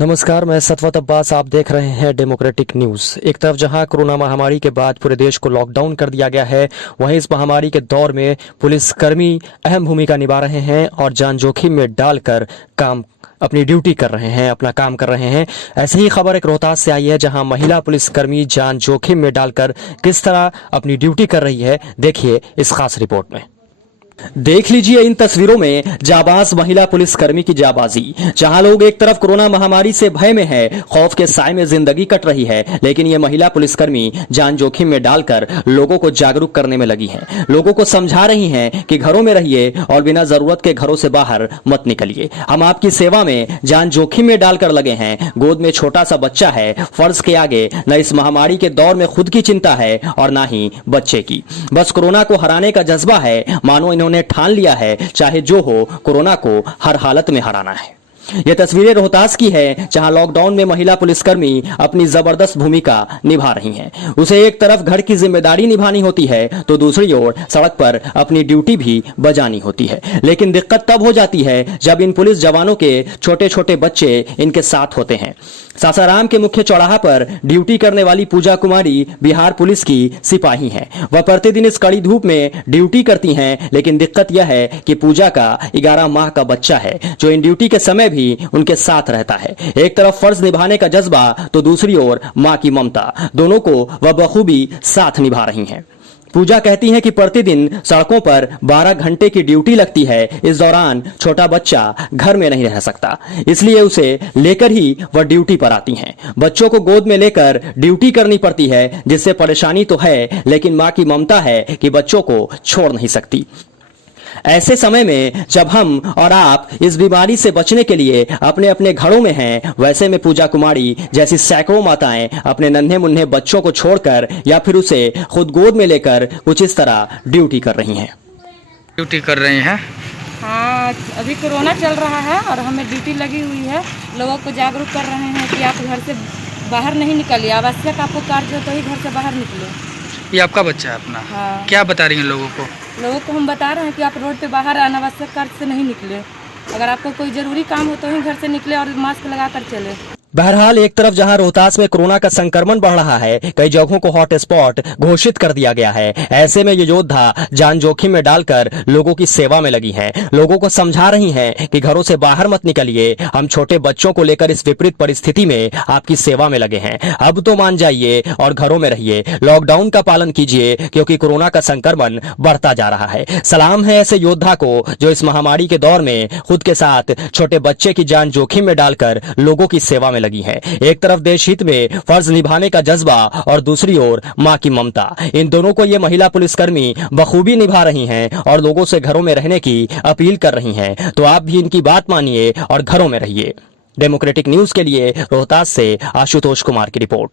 नमस्कार, मैं सतवत अब्बास। आप देख रहे हैं डेमोक्रेटिक न्यूज। एक तरफ जहां कोरोना महामारी के बाद पूरे देश को लॉकडाउन कर दिया गया है, वहीं इस महामारी के दौर में पुलिसकर्मी अहम भूमिका निभा रहे हैं और जान जोखिम में डालकर अपनी ड्यूटी कर रहे हैं, अपना काम कर रहे हैं। ऐसे ही खबर एक रोहतास से आई है, जहां महिला पुलिसकर्मी जान जोखिम में डालकर किस तरह अपनी ड्यूटी कर रही है, देखिए इस खास रिपोर्ट में। देख लीजिए इन तस्वीरों में जाबाज महिला पुलिसकर्मी की जाबाजी। जहां लोग एक तरफ कोरोना महामारी से भय में है, खौफ के साए में जिंदगी कट रही है, लेकिन ये महिला पुलिसकर्मी जान जोखिम में डालकर लोगों को जागरूक करने में लगी हैं। लोगों को समझा रही हैं कि घरों में रहिए और बिना जरूरत के घरों से बाहर मत निकलिए। हम आपकी सेवा में जान जोखिम में डालकर लगे हैं। गोद में छोटा सा बच्चा है। फर्ज के आगे न इस महामारी के दौर में खुद की चिंता है और ना ही बच्चे की। बस कोरोना को हराने का जज्बा है। मानो इन्होंने ठान लिया है, चाहे जो हो, कोरोना को हर हालत में हराना है। यह तस्वीरें रोहतास की है, जहां लॉकडाउन में महिला पुलिसकर्मी अपनी जबरदस्त भूमिका निभा रही हैं। उसे एक तरफ घर की जिम्मेदारी निभानी होती है, तो दूसरी ओर सड़क पर अपनी ड्यूटी भी बजानी होती है। लेकिन दिक्कत तब हो जाती है जब इन पुलिस जवानों के छोटे छोटे बच्चे इनके साथ होते हैं। सासाराम के मुख्य चौराहा पर ड्यूटी करने वाली पूजा कुमारी बिहार पुलिस की सिपाही हैं। वह प्रतिदिन इस कड़ी धूप में ड्यूटी करती हैं, लेकिन दिक्कत यह है कि पूजा का 11 माह का बच्चा है, जो इन ड्यूटी के समय भी उनके साथ रहता है। एक तरफ फर्ज निभाने का जज्बा, तो दूसरी ओर मां की ममता, दोनों को वह बखूबी साथ निभा रही हैं। पूजा कहती हैं कि प्रतिदिन सड़कों पर 12 घंटे की ड्यूटी लगती है। इस दौरान छोटा बच्चा घर में नहीं रह सकता, इसलिए उसे लेकर ही वह ड्यूटी पर आती हैं। बच्चों को गोद में लेकर ड्यूटी करनी पड़ती है, जिससे परेशानी तो है, लेकिन मां की ममता है कि बच्चों को छोड़ नहीं सकती। ऐसे समय में जब हम और आप इस बीमारी से बचने के लिए अपने अपने घरों में हैं, वैसे में पूजा कुमारी जैसी सैकड़ों माताएं अपने नन्हे मुन्ने बच्चों को छोड़कर या फिर उसे खुद गोद में लेकर कुछ इस तरह ड्यूटी कर रही हैं। ड्यूटी कर रही हैं। हाँ, अभी कोरोना चल रहा है और हमें ड्यूटी लगी हुई है। लोगों को जागरूक कर रहे हैं कि आप घर से बाहर नहीं निकलिए, आवश्यक आपको कार्य हो तो ही घर से बाहर निकले। ये आपका बच्चा है अपना? हाँ। क्या बता रही हैं लोगों को? लोगों को हम बता रहे हैं कि आप रोड पे बाहर अनावश्यक कार्य से नहीं निकले। अगर आपको कोई जरूरी काम हो तो ही घर से निकले और मास्क लगा कर चले। बहरहाल एक तरफ जहां रोहतास में कोरोना का संक्रमण बढ़ रहा है, कई जगहों को हॉट स्पॉट घोषित कर दिया गया है। ऐसे में ये योद्धा जान जोखिम में डालकर लोगों की सेवा में लगी हैं। लोगों को समझा रही हैं कि घरों से बाहर मत निकलिए, हम छोटे बच्चों को लेकर इस विपरीत परिस्थिति में आपकी सेवा में लगे हैं। अब तो मान जाइए और घरों में रहिए, लॉकडाउन का पालन कीजिए, क्योंकि कोरोना का संक्रमण बढ़ता जा रहा है। सलाम है ऐसे योद्धा को जो इस महामारी के दौर में खुद के साथ छोटे बच्चे की जान जोखिम में डालकर लोगों की सेवा में लगी है। एक तरफ देश हित में फर्ज निभाने का जज्बा और दूसरी ओर मां की ममता, इन दोनों को ये महिला पुलिसकर्मी बखूबी निभा रही हैं और लोगों से घरों में रहने की अपील कर रही हैं। तो आप भी इनकी बात मानिए और घरों में रहिए। डेमोक्रेटिक न्यूज के लिए रोहतास से आशुतोष कुमार की रिपोर्ट।